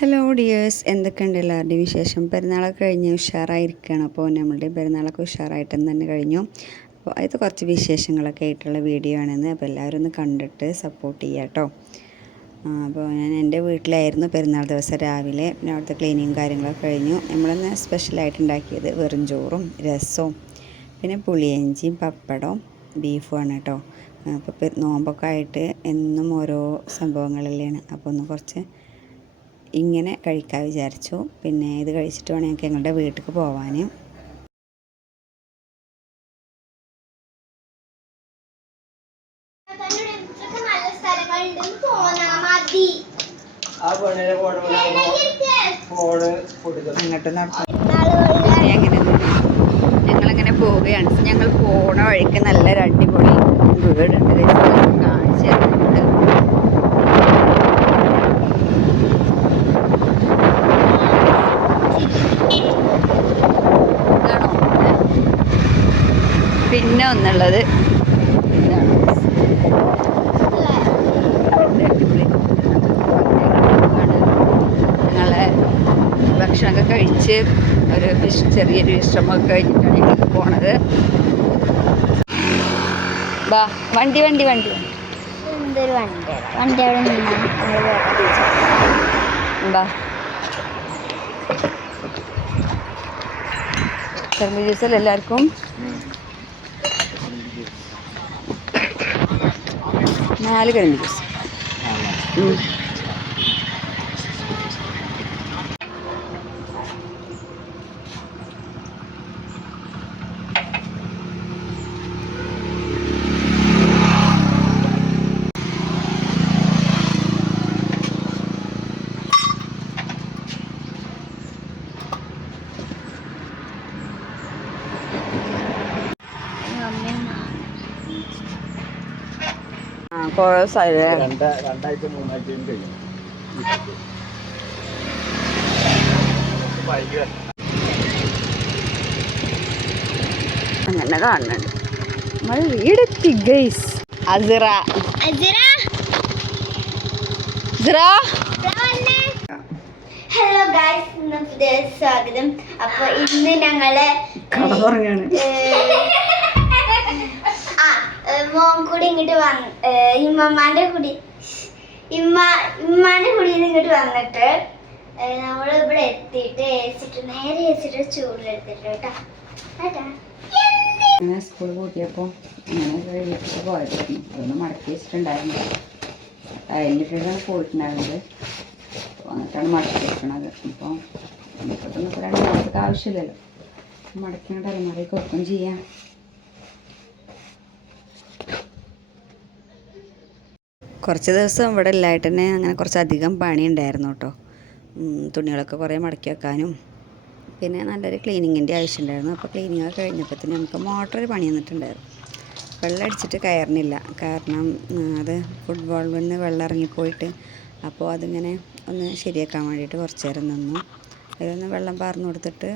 Hello dears, എന്തൊക്കെയുണ്ട് എല്ലാവരുടെയും വിശേഷം? പെരുന്നാളൊക്കെ കഴിഞ്ഞ് ഉഷാറായിരിക്കുകയാണ്. അപ്പോൾ നമ്മളുടെ പെരുന്നാളൊക്കെ ഉഷാറായിട്ട് തന്നെ കഴിഞ്ഞു. അപ്പോൾ ഇത് കുറച്ച് വിശേഷങ്ങളൊക്കെ ആയിട്ടുള്ള വീഡിയോ ആണെന്ന്. അപ്പോൾ എല്ലാവരും ഒന്ന് കണ്ടിട്ട് സപ്പോർട്ട് ചെയ്യുക കേട്ടോ. അപ്പോൾ ഞാൻ എൻ്റെ വീട്ടിലായിരുന്നു പെരുന്നാൾ ദിവസം രാവിലെ. പിന്നെ അവിടുത്തെ ക്ലീനിങ്ങും കാര്യങ്ങളൊക്കെ കഴിഞ്ഞു. നമ്മളന്ന് സ്പെഷ്യലായിട്ട് ഉണ്ടാക്കിയത് വെറും ചോറും രസവും പിന്നെ പുളിയഞ്ചിയും പപ്പടവും ബീഫുമാണ് കേട്ടോ. അപ്പോൾ നോമ്പൊക്കെ ആയിട്ട് എന്നും ഓരോ സംഭവങ്ങളിലാണ്. അപ്പോൾ ഒന്ന് കുറച്ച് ഇങ്ങനെ കഴിക്കാൻ വിചാരിച്ചു. പിന്നെ ഇത് കഴിച്ചിട്ട് വേണം ഞങ്ങൾക്ക് ഞങ്ങളുടെ വീട്ടിലേക്ക് പോവാൻ. ഞങ്ങളങ്ങനെ പോവുകയാണ്. ഞങ്ങൾ പോണ വഴിക്ക് നല്ലൊരു അടിപൊളി വീടുണ്ട്, കാണിച്ചു തരുന്നുണ്ട്. പിന്നെ ഒന്നുള്ളത് ഇതാണ്, ഞങ്ങളെ ഭക്ഷണമൊക്കെ കഴിച്ച് ഒരു ചെറിയൊരു വിശ്രമമൊക്കെ കഴിഞ്ഞിട്ടാണ് ഞങ്ങൾക്ക് പോണത്. ബാ വണ്ടി വണ്ടി വണ്ടി എന്തൊരു വണ്ടി വണ്ടി അവിടെ ബാ. കരിമ്പ് ജ്യൂസല്ല എല്ലാവർക്കും 4 കരിമ്പ് ജ്യൂസ്. അങ്ങനെ കാണുന്നുണ്ട്. നമ്മൾ വീടെത്തി ഗൈസ്. അസിറ ഹലോ ഗൈസ്, പുതിയ സ്വാഗതം. അപ്പൊ ഇന്ന് ഞങ്ങള് മോൻ കൂടി ഇങ്ങോട്ട് വന്നു, ഇമ്മാന്റെ കുടിയിൽ ഇങ്ങോട്ട് വന്നിട്ട് നമ്മൾ ഇവിടെ എത്തിയിട്ട് നേരെ ഏച്ചിട്ട് ചൂടിലെടുത്തിട്ട് കേട്ടോ. അങ്ങനെ സ്കൂൾ കൂട്ടിയപ്പോൾ അങ്ങനെ കഴിച്ചിട്ട് പോയതായിരുന്നു. അതൊന്ന് മടക്കി വെച്ചിട്ടുണ്ടായിരുന്നു. കഴിഞ്ഞിട്ടാണ് പോയിട്ടുണ്ടായിരുന്നത്. വന്നിട്ടാണ് മടക്കി വെക്കണത്. അപ്പോൾ ഇപ്പോഴത്തൊന്നും ഇപ്പോൾ 2 മാസത്തേക്ക് ആവശ്യമില്ലല്ലോ. മടക്കിങ്ങോട്ട് അലമാരയ്ക്ക് വെക്കുകയും ചെയ്യാം. കുറച്ച് ദിവസം ഇവിടെ എല്ലായിട്ട് തന്നെ അങ്ങനെ കുറച്ചധികം പണി ഉണ്ടായിരുന്നു കേട്ടോ. തുണികളൊക്കെ കുറേ മടക്കി വെക്കാനും പിന്നെ നല്ലൊരു ക്ലീനിങ്ങിൻ്റെ ആവശ്യമുണ്ടായിരുന്നു. അപ്പോൾ ക്ലീനിങ്ങൊക്കെ കഴിഞ്ഞപ്പോൾ തന്നെ നമുക്ക് മോട്ടർ പണി തന്നിട്ടുണ്ടായിരുന്നു. വെള്ളം അടിച്ചിട്ട് കയറുന്നില്ല, കാരണം അത് ഫുട്ബോളിൽ നിന്ന് വെള്ളം ഇറങ്ങിപ്പോയിട്ട്. അപ്പോൾ അതിങ്ങനെ ഒന്ന് ശരിയാക്കാൻ വേണ്ടിയിട്ട് കുറച്ച് നേരം നിന്നു. അതിലൊന്ന് വെള്ളം പാർന്നു കൊടുത്തിട്ട്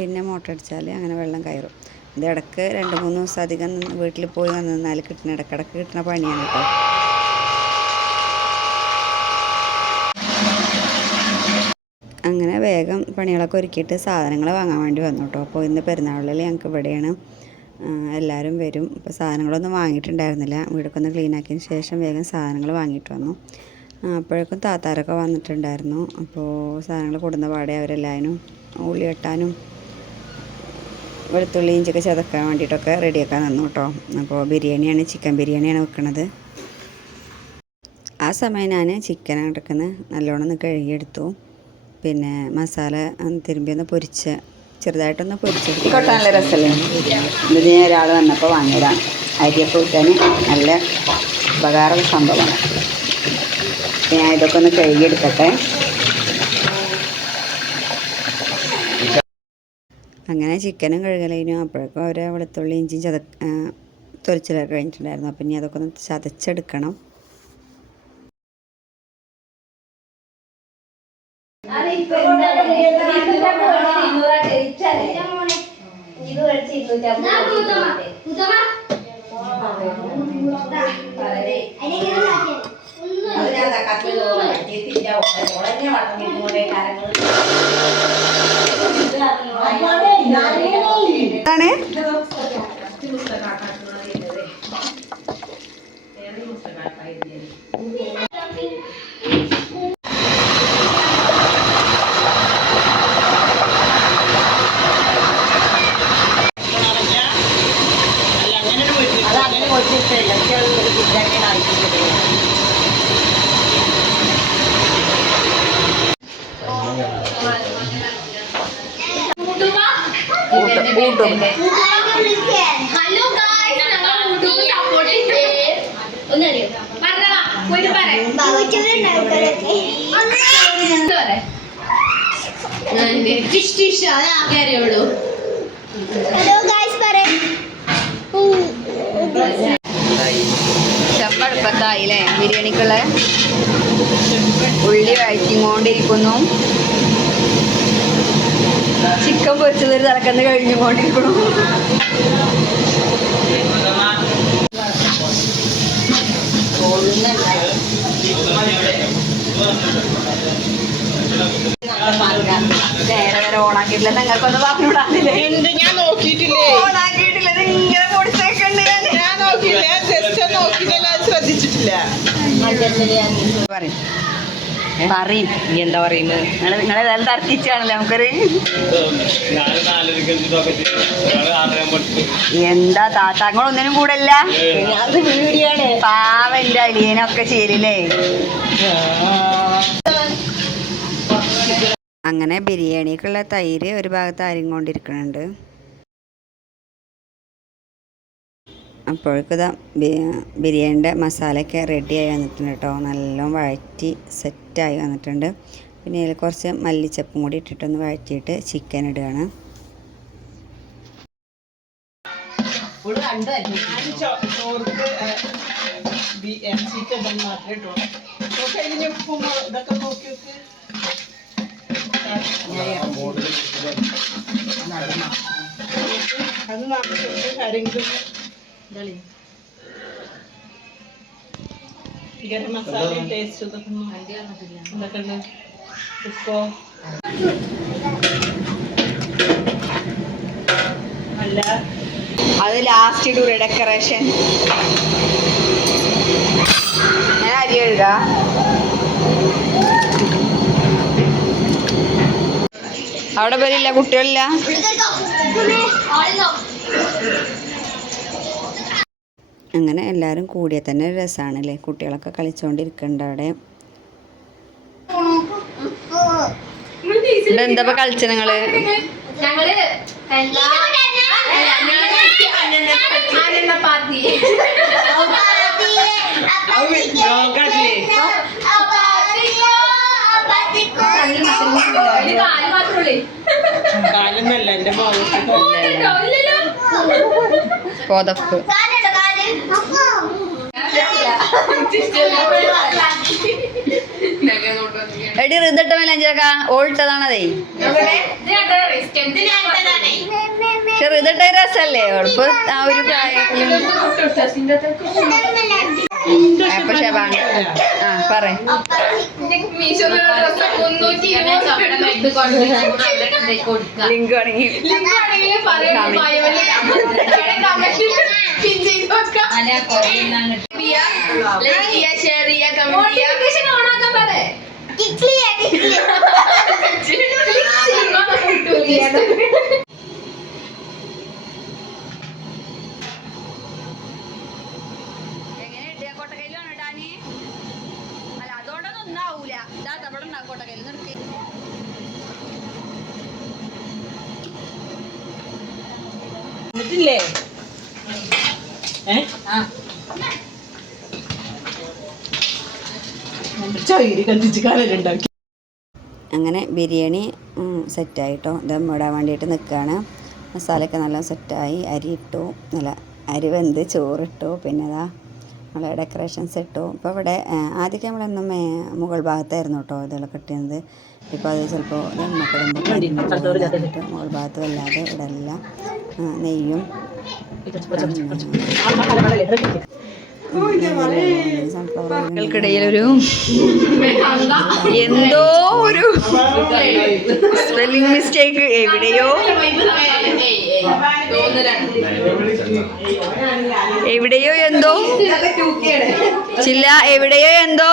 പിന്നെ മോട്ടർ അടിച്ചാൽ അങ്ങനെ വെള്ളം കയറും. ഇത് ഇടയ്ക്ക് 2-3 ദിവസം അധികം വീട്ടിൽ പോയി വന്നാൽ കിട്ടുന്ന ഇടയ്ക്കിടയ്ക്ക് കിട്ടുന്ന പണിയാണ് കേട്ടോ. അങ്ങനെ വേഗം പണികളൊക്കെ ഒരുക്കിയിട്ട് സാധനങ്ങൾ വാങ്ങാൻ വേണ്ടി വന്നു കേട്ടോ. അപ്പോൾ ഇന്ന് പെരുന്നാളിൽ ഞങ്ങൾക്ക് ഇവിടെയാണ് എല്ലാവരും വരും. അപ്പോൾ സാധനങ്ങളൊന്നും വാങ്ങിയിട്ടുണ്ടായിരുന്നില്ല. വീടൊക്കെ ഒന്ന് ക്ലീൻ ആക്കിയതിന് ശേഷം വേഗം സാധനങ്ങൾ വാങ്ങിയിട്ട് വന്നു. അപ്പോഴേക്കും താത്താരൊക്കെ വന്നിട്ടുണ്ടായിരുന്നു. അപ്പോൾ സാധനങ്ങൾ കൊടുന്ന പാടെ അവരെല്ലാവരും ഉള്ളി വെട്ടാനും വെളുത്തുള്ളി ഇഞ്ചിയൊക്കെ ചതക്കാൻ വേണ്ടിയിട്ടൊക്കെ റെഡിയാക്കാൻ തന്നു കേട്ടോ. അപ്പോൾ ബിരിയാണിയാണ്, ചിക്കൻ ബിരിയാണിയാണ് വെക്കുന്നത്. ആ സമയം ഞാൻ ചിക്കൻ എടുക്കുന്നത് നല്ലോണം ഒന്ന് കഴുകിയെടുത്തു. പിന്നെ മസാല തിരുമ്പി ഒന്ന് പൊരിച്ച് ചെറുതായിട്ടൊന്ന് പൊരിച്ചെടുത്തു. കൊട്ടാൻ നല്ല രസമല്ലേ? ഇത് ഞാൻ ഒരാൾ വന്നപ്പോൾ വാങ്ങിയതാണ്. അരിയൊക്കെ കൂട്ടാൻ നല്ല ഉപകാരമുള്ള സംഭവമാണ്. ഞാൻ ഇതൊക്കെ ഒന്ന് കഴുകിയെടുക്കട്ടെ. അങ്ങനെ ചിക്കനും കഴുകലതിനും അപ്പോഴേക്കും അവരെ വെളുത്തുള്ളി ഇഞ്ചിയും തൊലിച്ചിലൊക്കെ കഴിഞ്ഞിട്ടുണ്ടായിരുന്നു. അപ്പം ഇനി അതൊക്കെ ഒന്ന് ചതച്ചെടുക്കണം. ഹലോ ഗായ്സ് ഞങ്ങൾ യൂട്യൂബ് സപ്പോർട്ട് ചെയ്തേ ഒന്നറിയോ പറഞ്ഞാ പോയിട്ട് പറയാം ഹലോ ഗായ്സ് പറയ് ചെമ്പടുപ്പത്തായില്ലേ ബിരിയാണിക്കുള്ള ഉള്ളി വഴറ്റിക്കൊണ്ടിരിക്കുന്നു. ചിക്കൻ പൊരിച്ചത് ഒരു തലക്കന്ന് കഴിഞ്ഞുകൊണ്ടിരിക്കുന്നു. നേരെ വരെ ഓണാക്കിയിട്ടില്ല. നിങ്ങൾക്കൊന്ന് പറഞ്ഞുവിടാന്നില്ലേ? ഞാൻ നോക്കിയിട്ടില്ലേ, ഓണാക്കിയിട്ടില്ല. ഇങ്ങനെ പൊടിച്ചേക്കണ്ട് ഞാൻ നോക്കിയില്ല, ജസ്റ്റ് നോക്കിയില്ല, ശ്രദ്ധിച്ചിട്ടില്ല. പറയും നീ എന്താ പറയുന്നത്? നിങ്ങളെല്ലാം തർക്കിച്ചാണല്ലോ നമുക്കൊരു എന്താ താത്തങ്ങളൊന്നിനും കൂടല്ല. പാവന്റെ അലിയനൊക്കെ ചെയ്യലേ. അങ്ങനെ ബിരിയാണിക്കുള്ള തൈര് ഒരു ഭാഗത്ത് അരിഞ്ഞുകൊണ്ടിരിക്കുന്നുണ്ട്. അപ്പോഴേക്കിതാ ബിരിയാണിയുടെ മസാലയൊക്കെ റെഡിയായി വന്നിട്ടുണ്ട് കേട്ടോ. നല്ലോണം വഴറ്റി സെറ്റായി വന്നിട്ടുണ്ട്. പിന്നെ അതിൽ കുറച്ച് മല്ലിച്ചപ്പും കൂടി ഇട്ടിട്ടൊന്ന് വഴറ്റിയിട്ട് ചിക്കൻ ഇടുകയാണ്. ഗരം മസാല ടേസ്റ്റ് ഇതൊക്കെ ഉപ്പോ അല്ല അത് ലാസ്റ്റ് ഇടൂല ഡെക്കറേഷൻ. ഞാൻ അരി കഴുകാ. അവിടെ പേരില്ല, കുട്ടികളില്ല. അങ്ങനെ എല്ലാവരും കൂടിയാൽ തന്നെ രസമാണല്ലേ. കുട്ടികളൊക്കെ കളിച്ചുകൊണ്ടിരിക്കുന്നുണ്ട് അവിടെ. എന്താ കളിച്ച നിങ്ങള്? കാലൊന്നല്ല എന്റെ പോതപ്പ്. എടി റിന്നിട്ട മേലഞ്ചേക്ക ഓൾട്ടതാണതേ. പക്ഷെ റിന്നിട്ട രസല്ലേ ഉറപ്പ് ആ ഒരു പ്രായത്തിലും. പക്ഷെ ആ പറ ലിങ്ക് ആണെങ്കിൽ ഷെയർ ചെയ്യാൻ എന്നിട്ടില്ലേ ചൈരി കണ്ടിച്ച് കാലുണ്ടാക്കി. അങ്ങനെ ബിരിയാണി സെറ്റായിട്ടോ. ദം ഇടാൻ വേണ്ടിയിട്ട് നിൽക്കുകയാണ്. മസാലയൊക്കെ നല്ല സെറ്റായി. അരി ഇട്ടു, നല്ല അരി വെന്ത് ചോറിട്ടു. പിന്നെ അതാ നമ്മളെ ഡെക്കറേഷൻസ് ഇട്ടു. ഇപ്പോൾ ഇവിടെ ആദ്യമൊക്കെ നമ്മളെന്നും മുകൾ ഭാഗത്തായിരുന്നു കേട്ടോ ഇതെല്ലാം കിട്ടുന്നത്. ഇപ്പോൾ അത് ചിലപ്പോൾ ദമ്മൊക്കെ മുകൾ ഭാഗത്ത് വല്ലാതെ ഇടല്ല. നെയ്യും മക്കൾക്കിടയിലൊരു എന്തോ ഒരു സ്പെല്ലിംഗ് മിസ്റ്റേക്ക് എവിടെയോ എന്തോ ചില്ല എവിടെയോ എന്തോ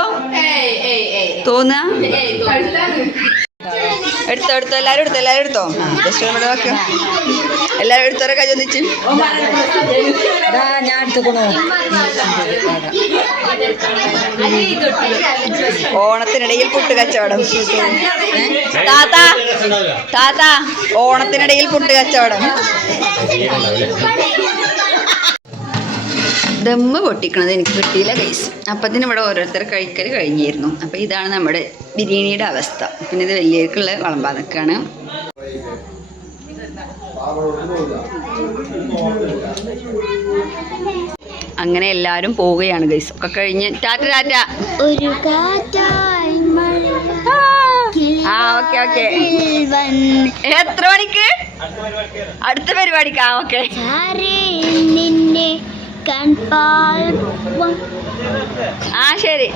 തോന്നുക. എടുത്തോ എല്ലാരും എടുത്തോ ജസ്റ്റ് ഇവിടെ നോക്ക്. എല്ലാരും എടുത്തോരെ കൈ ഒന്നിച്ച്. ഞാൻ എടുത്തുക്കണോ? ഓണത്തിനിടയിൽ പുട്ട് കച്ചവടം. താത്ത ഓണത്തിനിടയിൽ പുട്ട് കച്ചവടം. ദമ്മ് പൊട്ടിക്കണത് എനിക്ക് കിട്ടിയില്ല ഗൈസ്. അപ്പത്തിന് ഇവിടെ ഓരോരുത്തർ കഴിക്കൽ കഴിഞ്ഞിരുന്നു. അപ്പോൾ ഇതാണ് നമ്മുടെ ബിരിയാണിയുടെ അവസ്ഥ. പിന്നെ ഇത് വലിയവർക്കുള്ള വിളമ്പാൻ നിൽക്കുകയാണ്. അങ്ങനെ എല്ലാവരും പോവുകയാണ് ഗൈസ്. ഒക്കെ കഴിഞ്ഞ് ടാറ്റ. ഒരു കാറ്റായി ഓക്കെ എത്ര മണിക്ക് അടുത്ത പരിപാടിക്ക്? ഓക്കെ നിന്നെ കൺപാൽ ശരി.